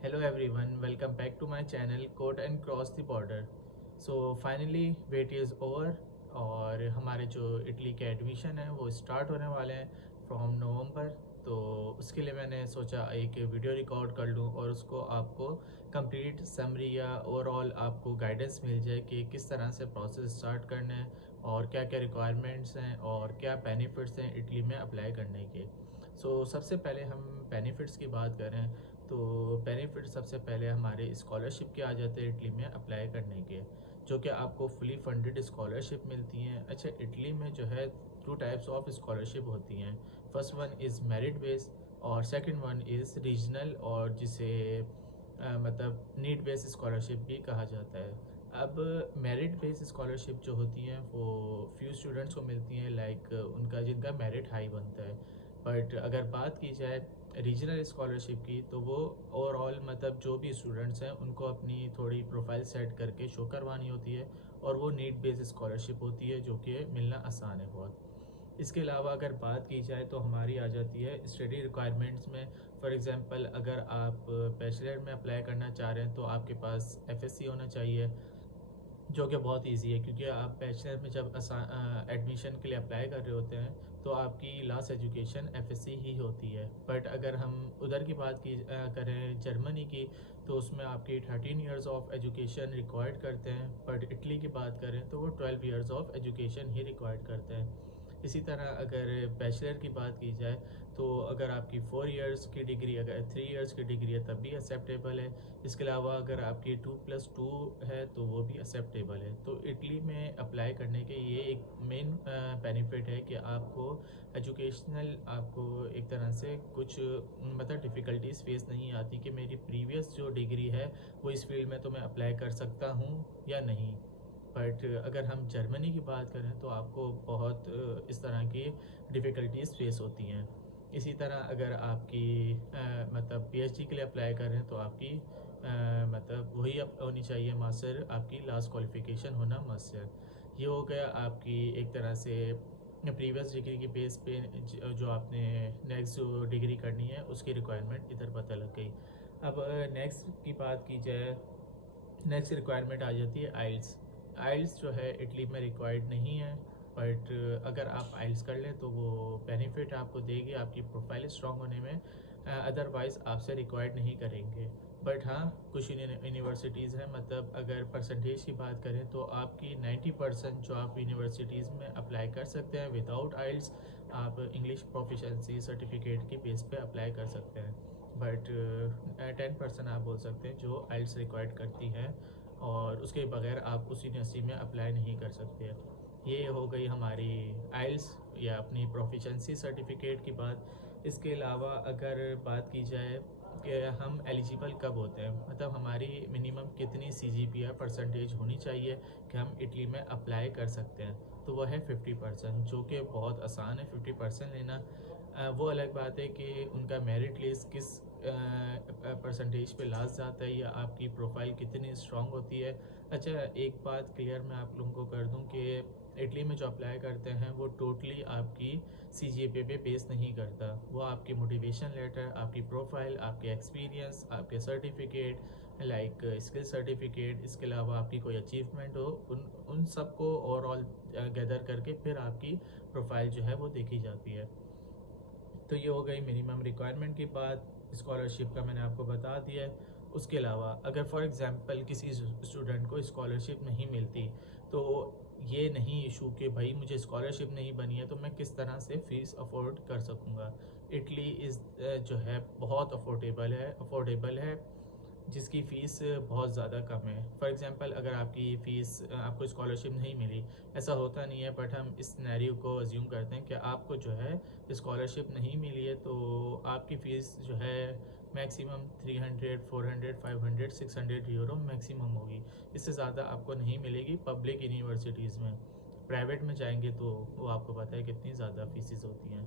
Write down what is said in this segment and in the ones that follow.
Hello everyone, welcome back to my channel Code and Cross the Border. So finally wait is over और हमारे जो Italy के admission है वो start होने वाले हैं फ्रॉम नवंबर। तो उसके लिए मैंने सोचा एक वीडियो रिकॉर्ड कर लूँ और उसको आपको कंप्लीट समरी या ओवरऑल आपको गाइडेंस मिल जाए कि किस तरह से प्रोसेस स्टार्ट करना है और क्या क्या रिक्वायरमेंट्स हैं और क्या बेनिफिट्स हैं इटली में अप्लाई करने के। सबसे पहले हम बेनिफिट्स की बात करें तो बेनिफिट सबसे पहले हमारे स्कॉलरशिप के आ जाते हैं इटली में अप्लाई करने के, जो कि आपको फुली फंडेड स्कॉलरशिप मिलती हैं। अच्छा, इटली में जो है 2 टाइप्स ऑफ स्कॉलरशिप होती हैं। First one is merit base और सेकंड वन इज़ रीजनल और जिसे मतलब नीड बेस स्कॉलरशिप भी कहा जाता है। अब मेरिट बेस स्कॉलरशिप जो होती हैं वो फ्यू स्टूडेंट्स को मिलती हैं, लाइक उनका जिनका मेरिट हाई बनता है। बट अगर बात की जाए रीजनल स्कॉलरशिप की तो वो ओवरऑल मतलब जो भी स्टूडेंट्स हैं उनको अपनी थोड़ी प्रोफाइल सेट करके शो करवानी होती है और वो नीड बेस्ड स्कॉलरशिप होती है जो कि मिलना आसान है बहुत। इसके अलावा अगर बात की जाए तो हमारी आ जाती है स्टडी रिक्वायरमेंट्स में। फॉर एग्जांपल अगर आप बैचलर में अप्लाई करना चाह रहे हैं तो आपके पास एफएससी होना चाहिए, जो कि बहुत इजी है क्योंकि आप बैचलर में जब एडमिशन के लिए अप्लाई कर रहे होते हैं तो आपकी लास्ट एजुकेशन एफएससी ही होती है। बट अगर हम उधर की बात की करें जर्मनी की, तो उसमें आपकी 13 इयर्स ऑफ एजुकेशन रिक्वायर्ड करते हैं। बट इटली की बात करें तो वो 12 years of education he required करते हैं। इसी तरह अगर बैचलर की बात की जाए तो अगर आपकी 4 इयर्स की डिग्री, अगर 3 इयर्स की डिग्री है तब भी एक्सेप्टेबल है। इसके अलावा अगर आपकी 2+2 है तो वो भी एक्सेप्टेबल है। तो इटली में अप्लाई करने के ये एक मेन बेनिफिट है कि आपको एजुकेशनल आपको एक तरह से कुछ मतलब डिफ़िकल्टीज फेस नहीं आती कि मेरी प्रीवियस जो डिग्री है वो इस फील्ड में तो मैं अप्लाई कर सकता हूँ या नहीं। बट अगर हम जर्मनी की बात करें तो आपको बहुत इस तरह की डिफ़िकल्टीज फेस होती हैं। इसी तरह अगर आपकी मतलब पीएचडी के लिए अप्लाई कर रहे हैं तो आपकी मतलब वही होनी चाहिए मास्टर, आपकी लास्ट क्वालिफ़िकेशन होना मस्ट है। ये हो गया आपकी एक तरह से प्रीवियस डिग्री के बेस पे जो आपने नेक्स्ट जो डिग्री करनी है उसकी रिक्वायरमेंट इधर पता लग गई। अब नेक्स्ट की बात की जाए, नेक्स्ट रिक्वायरमेंट आ जाती है आइल्स। आइल्स जो है इटली में रिक्वायर्ड नहीं है, बट अगर आप आइल्स कर लें तो वो बेनिफिट आपको देगी आपकी प्रोफाइल स्ट्रॉन्ग होने में। अदरवाइज़ आपसे रिक्वायर्ड नहीं करेंगे। बट हाँ, कुछ यूनिवर्सिटीज़ हैं, मतलब अगर परसेंटेज की बात करें तो आपकी 90% जो आप यूनिवर्सिटीज़ में अप्लाई कर सकते हैं विदाउट आइल्स, आप इंग्लिश प्रोफिशेंसी सर्टिफिकेट की बेस पे अप्लाई कर सकते हैं। बट 10% आप बोल सकते हैं जो आइल्स रिक्वायर्ड करती हैं और उसके बगैर आप उस यूनिवर्सिटी में अप्लाई नहीं कर सकते। ये हो गई हमारी आइल्स या अपनी प्रोफिशेंसी सर्टिफिकेट की बात। इसके अलावा अगर बात की जाए कि हम एलिजिबल कब होते हैं, मतलब हमारी मिनिमम कितनी सीजीपीआर परसेंटेज होनी चाहिए कि हम इटली में अप्लाई कर सकते हैं, तो वह है 50%, जो कि बहुत आसान है 50% लेना। वो अलग बात है कि उनका मेरिट लिस्ट किस परसेंटेज पे लास्ट जाता है या आपकी प्रोफाइल कितनी स्ट्रांग होती है। अच्छा, एक बात क्लियर मैं आप लोगों को कर दूं कि इटली में जो अप्लाई करते हैं वो टोटली आपकी सीजीपीए पे बेस नहीं करता। वो आपकी मोटिवेशन लेटर, आपकी प्रोफाइल, आपके एक्सपीरियंस, आपके सर्टिफिकेट लाइक स्किल सर्टिफिकेट, इसके अलावा आपकी कोई अचीवमेंट हो, उन उन सबको ओवरऑल गैदर करके फिर आपकी प्रोफाइल जो है वो देखी जाती है। तो ये हो गई मिनिमम रिक्वायरमेंट की बात। स्कॉलरशिप का मैंने आपको बता दिया है। उसके अलावा अगर फॉर एग्ज़ाम्पल किसी स्टूडेंट को स्कॉलरशिप नहीं मिलती तो ये नहीं इशू कि भाई मुझे स्कॉलरशिप नहीं बनी है तो मैं किस तरह से फ़ीस अफोर्ड कर सकूँगा। इटली इज़ जो है बहुत अफोर्डेबल है जिसकी फ़ीस बहुत ज़्यादा कम है। फॉर एग्ज़ाम्पल अगर आपकी फ़ीस आपको स्कॉलरशिप नहीं मिली, ऐसा होता नहीं है, बट हम इस सिनेरियो को अज्यूम करते हैं कि आपको जो है स्कॉलरशिप नहीं मिली है तो आपकी फ़ीस जो है मैक्सिमम 300, 400, 500, 600 यूरो मैक्सिमम होगी। इससे ज़्यादा आपको नहीं मिलेगी पब्लिक यूनिवर्सिटीज़ में। प्राइवेट में जाएंगे तो वो आपको पता है कितनी ज़्यादा फ़ीसेस होती हैं।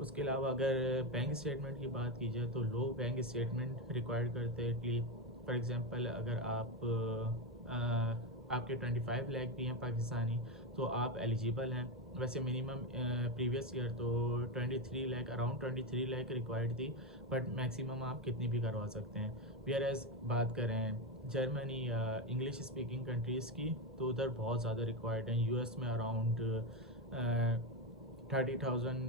उसके अलावा अगर बैंक स्टेटमेंट की बात की जाए तो लोग बैंक स्टेटमेंट रिक्वायर्ड करते हैं कि फॉर एग्ज़ाम्पल अगर आपके 25 लाख भी हैं पाकिस्तानी तो आप एलिजिबल हैं। वैसे मिनिमम प्रीवियस ईयर तो 23 लाख अराउंड 23 लाख रिक्वायर्ड थी, बट मैक्सिमम आप कितनी भी करवा सकते हैं। वेयर एज बात करें जर्मनी या इंग्लिश स्पीकिंग कंट्रीज़ की, तो उधर बहुत ज़्यादा रिक्वायर्ड हैं। यूएस में अराउंड 30,000,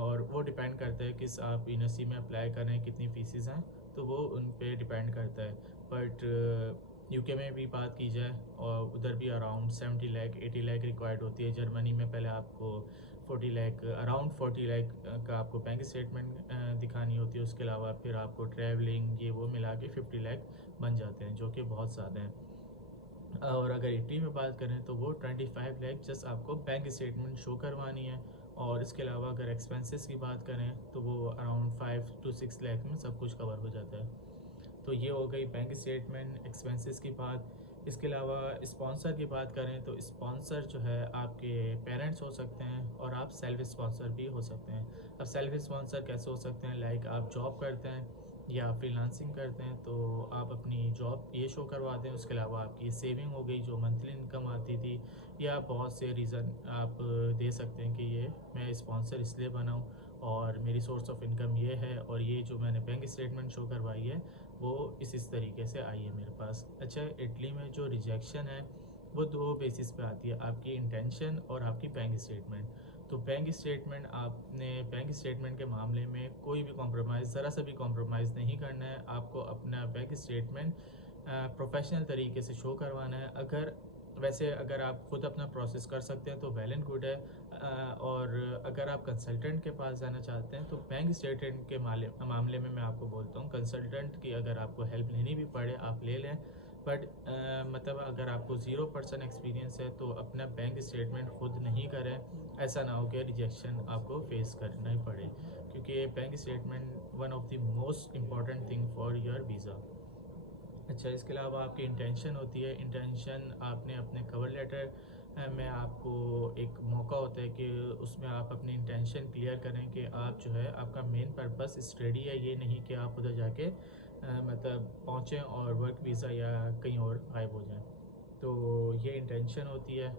और वो डिपेंड करता है किस आप यूनिवर्सिटी में अप्लाई करें, कितनी फीसिस हैं, तो वो उन पे डिपेंड करता है। बट यूके में भी बात की जाए और उधर भी अराउंड 70 लाख 80 लाख रिक्वायर्ड होती है। जर्मनी में पहले आपको 40 लाख अराउंड 40 लाख का आपको बैंक स्टेटमेंट दिखानी होती है। उसके अलावा फिर आपको ट्रैवलिंग ये वो मिला के 50 लाख बन जाते हैं, जो कि बहुत ज़्यादा हैं। और अगर इटली में बात करें तो वो 25 लाख जस्ट आपको बैंक स्टेटमेंट शो करवानी है। और इसके अलावा अगर एक्सपेंसेस की बात करें तो वो अराउंड 5 to 6 लाख में सब कुछ कवर हो जाता है। तो ये हो गई बैंक स्टेटमेंट एक्सपेंसेस की बात। इसके अलावा स्पॉन्सर की बात करें तो स्पॉन्सर जो है आपके पेरेंट्स हो सकते हैं, और आप सेल्फ स्पॉन्सर भी हो सकते हैं। अब सेल्फ स्पॉन्सर कैसे हो सकते हैं, लाइक आप जॉब करते हैं या फ्रीलांसिंग करते हैं, तो आप अपनी जॉब ये शो करवाते हैं। उसके अलावा आपकी सेविंग हो गई जो मंथली इनकम आती थी, या बहुत से रीज़न आप दे सकते हैं कि ये मैं स्पॉन्सर इसलिए बनाऊँ और मेरी सोर्स ऑफ इनकम ये है, और ये जो मैंने बैंक स्टेटमेंट शो करवाई है वो इस तरीके से आई है मेरे पास। अच्छा, इटली में जो रिजेक्शन है वो दो बेसिस पे आती है, आपकी इंटेंशन और आपकी बैंक स्टेटमेंट। तो बैंक स्टेटमेंट, आपने बैंक स्टेटमेंट के मामले में कोई भी कॉम्प्रोमाइज़, ज़रा सा भी कॉम्प्रोमाइज़ नहीं करना है। आपको अपना बैंक स्टेटमेंट प्रोफेशनल तरीके से शो करवाना है। अगर आप खुद अपना प्रोसेस कर सकते हैं तो वेल एंड गुड है। और अगर आप कंसल्टेंट के पास जाना चाहते हैं तो बैंक स्टेटमेंट के मामले में मैं आपको बोलता हूँ, कंसल्टेंट की अगर आपको हेल्प लेनी भी पड़े आप ले लें। बट मतलब अगर आपको 0% एक्सपीरियंस है तो अपना बैंक स्टेटमेंट खुद नहीं करें। ऐसा ना हो कि रिजेक्शन आपको फेस करना ही पड़े, क्योंकि bank statement one of the most important thing for your visa. अच्छा, इसके अलावा आपकी इंटेंशन होती है। इंटेंशन आपने अपने कवर लेटर में, आपको एक मौका होता है कि उसमें आप अपनी इंटेंशन क्लियर करें कि आप जो है आपका मेन पर्पस स्टडी है, ये नहीं कि आप उधर जाके मतलब पहुँचें और वर्क वीज़ा या कहीं और गायब हो जाएं। तो ये इंटेंशन होती है,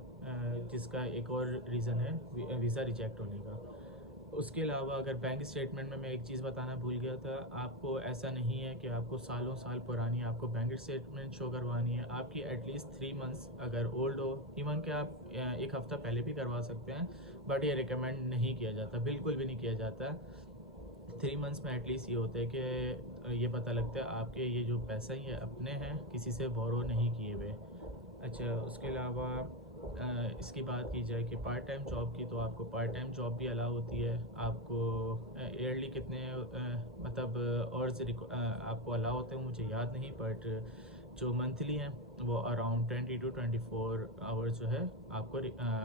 जिसका एक और रीज़न है वीज़ा रिजेक्ट होने का। उसके अलावा अगर बैंक स्टेटमेंट में मैं एक चीज़ बताना भूल गया था, आपको ऐसा नहीं है कि आपको सालों साल पुरानी आपको बैंक स्टेटमेंट शो करवानी है। आपकी एटलीस्ट 3 मंथ्स अगर ओल्ड हो, इवन कि आप एक हफ़्ता पहले भी करवा सकते हैं, बट ये रिकमेंड नहीं किया जाता, बिल्कुल भी नहीं किया जाता। 3 मंथ्स में एटलीस्ट ये होता है कि ये पता लगता है आपके ये जो पैसा ये अपने हैं, किसी से बोरो नहीं किए हुए। अच्छा, उसके अलावा इसकी बात की जाए कि पार्ट टाइम जॉब की, तो आपको पार्ट टाइम जॉब भी अलाउ होती है। आपको ईयरली कितने मतलब आवर्स आपको अलाउ होते हैं मुझे याद नहीं, बट जो मंथली हैं वो अराउंड 20 to 24 आवर्स जो है आपको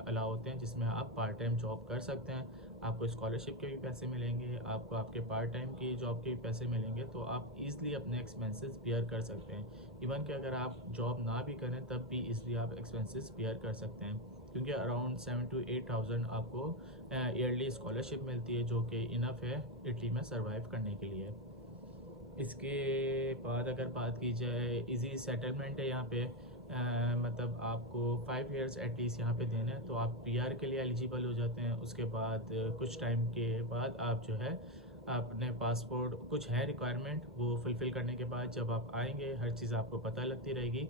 अलाउ होते हैं, जिसमें आप पार्ट टाइम जॉब कर सकते हैं। आपको स्कॉलरशिप के भी पैसे मिलेंगे, आपको आपके पार्ट टाइम की जॉब के भी पैसे मिलेंगे, तो आप ईज़िली अपने एक्सपेंसेस बियर कर सकते हैं। इवन कि अगर आप जॉब ना भी करें तब भी ईज़िली आप एक्सपेंसेस बियर कर सकते हैं, क्योंकि अराउंड 7 to 8,000 आपको ईयरली स्कॉलरशिप मिलती है, जो कि इनफ है इटली में सर्वाइव करने के लिए। इसके बाद अगर बात की जाए, इजी सेटलमेंट है यहाँ पे। मतलब आपको 5 इयर्स एटलीस्ट यहाँ पे देना है, तो आप पीआर के लिए एलिजिबल हो जाते हैं। उसके बाद कुछ टाइम के बाद आप जो है अपने पासपोर्ट, कुछ है रिक्वायरमेंट, वो फुलफ़िल करने के बाद जब आप आएंगे हर चीज़ आपको पता लगती रहेगी,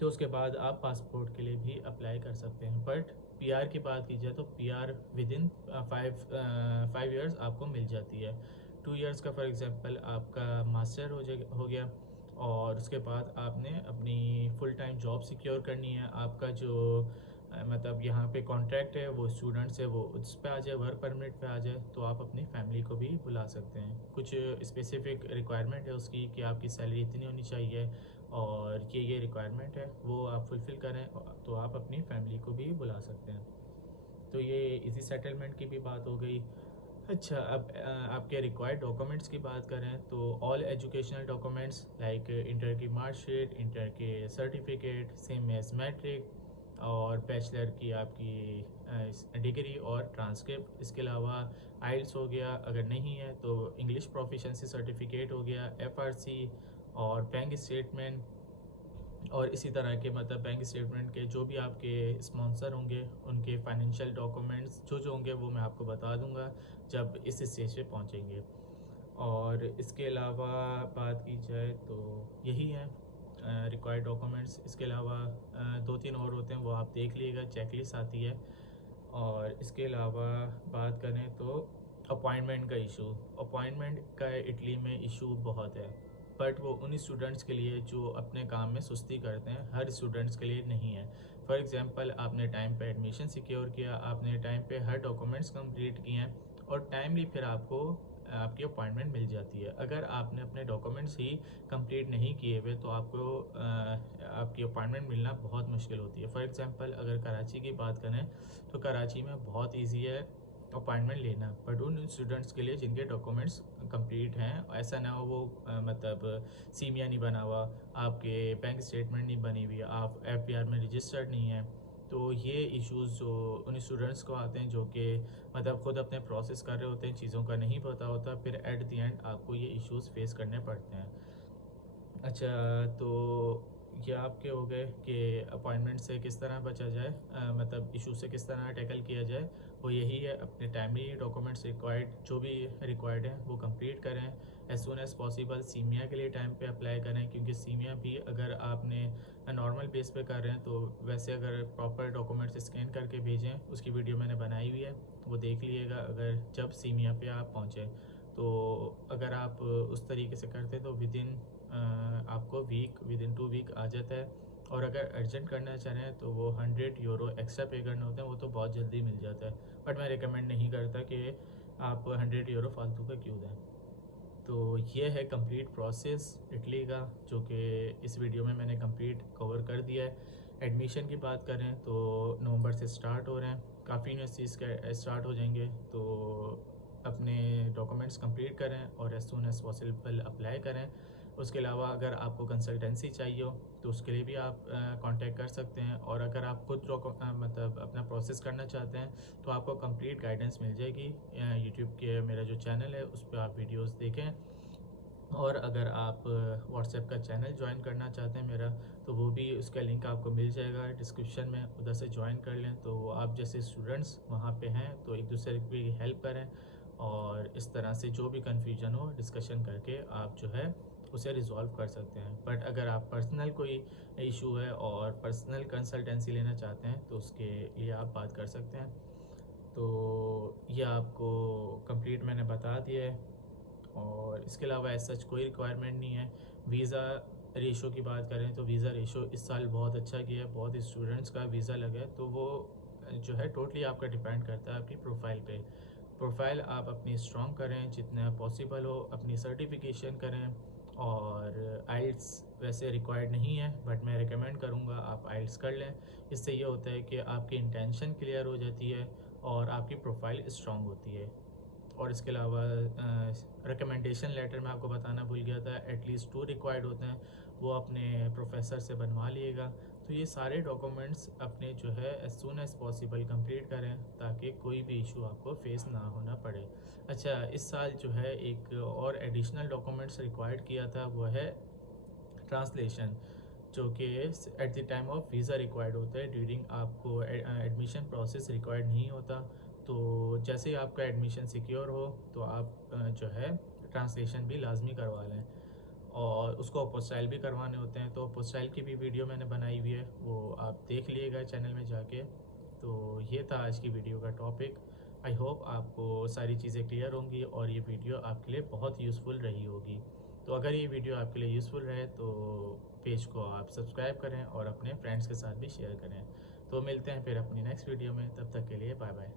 तो उसके बाद आप पासपोर्ट के लिए भी अप्लाई कर सकते हैं। बट पीआर की बात की जाए तो पीआर विदिन 5 इयर्स आपको मिल जाती है। 2 इयर्स का फॉर एग्जांपल आपका मास्टर हो गया, और उसके बाद आपने अपनी फुल टाइम जॉब सिक्योर करनी है। आपका जो मतलब यहाँ पे कॉन्ट्रैक्ट है वो स्टूडेंट से वो उस पे आ जाए, वर्क परमिट पे आ जाए, तो आप अपनी फैमिली को भी बुला सकते हैं। कुछ स्पेसिफिक रिक्वायरमेंट है उसकी कि आपकी सैलरी इतनी होनी चाहिए, और ये रिक्वायरमेंट है, वो आप फुलफ़िल करें तो आप अपनी फैमिली को भी बुला सकते हैं। तो ये इसी सेटलमेंट की भी बात हो गई। अच्छा, अब आपके रिक्वायर्ड डॉक्यूमेंट्स की बात करें तो all educational documents like inter की मार्कशीट, इंटर के सर्टिफिकेट, सेम एज मैट्रिक, और बैचलर की आपकी डिग्री और ट्रांसक्रिप्ट। इसके अलावा आइल्स हो गया, अगर नहीं है तो इंग्लिश प्रोफिशेंसी सर्टिफिकेट हो गया, एफआरसी और बैंक स्टेटमेंट। और इसी तरह के मतलब बैंक स्टेटमेंट के जो भी आपके स्पॉन्सर होंगे उनके फाइनेंशियल डॉक्यूमेंट्स जो जो होंगे वो मैं आपको बता दूंगा जब इस स्टेज पे पहुंचेंगे। और इसके अलावा बात की जाए तो यही है रिक्वायर्ड डॉक्यूमेंट्स। इसके अलावा 2-3 और होते हैं, वो आप देख लीजिएगा, चेकलिस्ट आती है। और इसके अलावा बात करें तो अपॉइंटमेंट का इशू, अपॉइंटमेंट का इटली में इशू बहुत है, बट वो उन स्टूडेंट्स के लिए जो अपने काम में सुस्ती करते हैं, हर स्टूडेंट्स के लिए नहीं है। फॉर एग्जांपल, आपने टाइम पे एडमिशन सिक्योर किया, आपने टाइम पे हर डॉक्यूमेंट्स कंप्लीट किए हैं और टाइमली फिर आपको आपकी अपॉइंटमेंट मिल जाती है। अगर आपने अपने डॉक्यूमेंट्स ही कंप्लीट नहीं किए हुए तो आपको आपकी अपॉइंटमेंट मिलना बहुत मुश्किल होती है। फॉर एग्जांपल, अगर कराची की बात करें तो कराची में बहुत इजी है अपॉइंटमेंट लेना, बट उन स्टूडेंट्स के लिए जिनके डॉक्यूमेंट्स कंप्लीट हैं, ऐसा ना हो वो मतलब सीमिया नहीं बना हुआ, आपके बैंक स्टेटमेंट नहीं बनी हुई, आप एफबीआर में रजिस्टर्ड नहीं है, तो ये इश्यूज़ जो उन स्टूडेंट्स को आते हैं जो कि मतलब ख़ुद अपने प्रोसेस कर रहे होते हैं, चीज़ों का नहीं पता होता, फिर एट द एंड आपको ये इश्यूज़ फेस करने पड़ते हैं। अच्छा, तो ये आपके हो गए कि अपॉइंटमेंट से किस तरह बचा जाए, मतलब इशू से किस तरह टैकल किया जाए। वो यही है, अपने टाइमली डॉक्यूमेंट्स रिक्वायर्ड जो भी रिक्वायर्ड हैं वो कंप्लीट करें एज सुन एज़ पॉसिबल। सीमिया के लिए टाइम पे अप्लाई करें, क्योंकि सीमिया भी अगर आपने नॉर्मल बेस पे कर रहे हैं तो वैसे अगर प्रॉपर डॉक्यूमेंट्स स्कैन करके भेजें, उसकी वीडियो मैंने बनाई हुई है, वो देख लीजिएगा। अगर जब सीमिया पे आप पहुँचें तो अगर आप उस तरीके से करते तो आपको विद इन 2 वीक आ जाता है। और अगर अर्जेंट करना चाह रहे हैं तो वो 100 यूरो एक्स्ट्रा पे करने होते हैं, वो तो बहुत जल्दी मिल जाता है, बट मैं रिकमेंड नहीं करता कि आप 100 यूरो फालतू का क्यों दें। तो ये है कंप्लीट प्रोसेस इटली का, जो कि इस वीडियो में मैंने कंप्लीट कवर कर दिया है। एडमिशन की बात करें तो नवंबर से स्टार्ट हो रहे हैं, काफ़ी यूनिवर्सिटीज़ के स्टार्ट हो जाएंगे, तो अपने डॉक्यूमेंट्स कंप्लीट करें और as soon as possible apply करें। उसके अलावा अगर आपको कंसल्टेंसी चाहिए हो तो उसके लिए भी आप कांटेक्ट कर सकते हैं। और अगर आप खुद मतलब अपना प्रोसेस करना चाहते हैं तो आपको कंप्लीट गाइडेंस मिल जाएगी यूट्यूब के मेरा जो चैनल है उस पर आप वीडियोस देखें। और अगर आप व्हाट्सएप का चैनल ज्वाइन करना चाहते हैं मेरा, तो वो भी उसका लिंक आपको मिल जाएगा डिस्क्रिप्शन में, उधर से ज्वाइन कर लें। तो आप जैसे स्टूडेंट्स वहाँ पे हैं तो एक दूसरे की हेल्प करें और इस तरह से जो भी कन्फ्यूजन हो डिस्कशन करके आप जो है उसे रिज़ॉल्व कर सकते हैं। बट अगर आप पर्सनल कोई इशू है और पर्सनल कंसल्टेंसी लेना चाहते हैं तो उसके लिए आप बात कर सकते हैं। तो ये आपको कंप्लीट मैंने बता दिया है और इसके अलावा ऐसा सच कोई रिक्वायरमेंट नहीं है। वीज़ा रेशो की बात करें तो वीज़ा रेशो इस साल बहुत अच्छा किया है, बहुत स्टूडेंट्स का वीज़ा लगा है, तो वो जो है टोटली आपका डिपेंड करता है आपकी प्रोफाइल पे। प्रोफाइल आप अपनी स्ट्रॉन्ग करें जितना पॉसिबल हो, अपनी सर्टिफिकेशन करें। और आइल्स वैसे रिक्वायर्ड नहीं है, बट मैं रिकमेंड करूँगा आप आइल्स कर लें। इससे ये होता है कि आपकी इंटेंशन क्लियर हो जाती है और आपकी प्रोफाइल स्ट्रॉन्ग होती है। और इसके अलावा रिकमेंडेशन लेटर में आपको बताना भूल गया था, एटलीस्ट 2 रिक्वायर्ड होते हैं, वो अपने प्रोफेसर से बनवा लिएगा। तो ये सारे डॉक्यूमेंट्स अपने जो है as soon as possible complete करें ताकि कोई भी इशू आपको फेस ना होना पड़े। अच्छा, इस साल जो है एक और एडिशनल डॉक्यूमेंट्स रिक्वायर्ड किया था, वो है ट्रांसलेशन, जो कि at the time of visa required होता है, ड्यूरिंग आपको एडमिशन प्रोसेस रिक्वायर्ड नहीं होता। तो जैसे ही आपका एडमिशन सिक्योर हो तो आप जो है ट्रांसलेशन भी लाजमी करवा लें और उसको अपोस्टाइल भी करवाने होते हैं। तो अपोस्टाइल की भी वीडियो मैंने बनाई हुई है, वो आप देख लीजिएगा चैनल में जाके। तो ये था आज की वीडियो का टॉपिक। आई होप आपको सारी चीज़ें क्लियर होंगी और ये वीडियो आपके लिए बहुत यूज़फुल रही होगी। तो अगर ये वीडियो आपके लिए यूज़फुल रहे तो पेज को आप सब्सक्राइब करें और अपने फ्रेंड्स के साथ भी शेयर करें। तो मिलते हैं फिर अपनी नेक्स्ट वीडियो में, तब तक के लिए बाय बाय।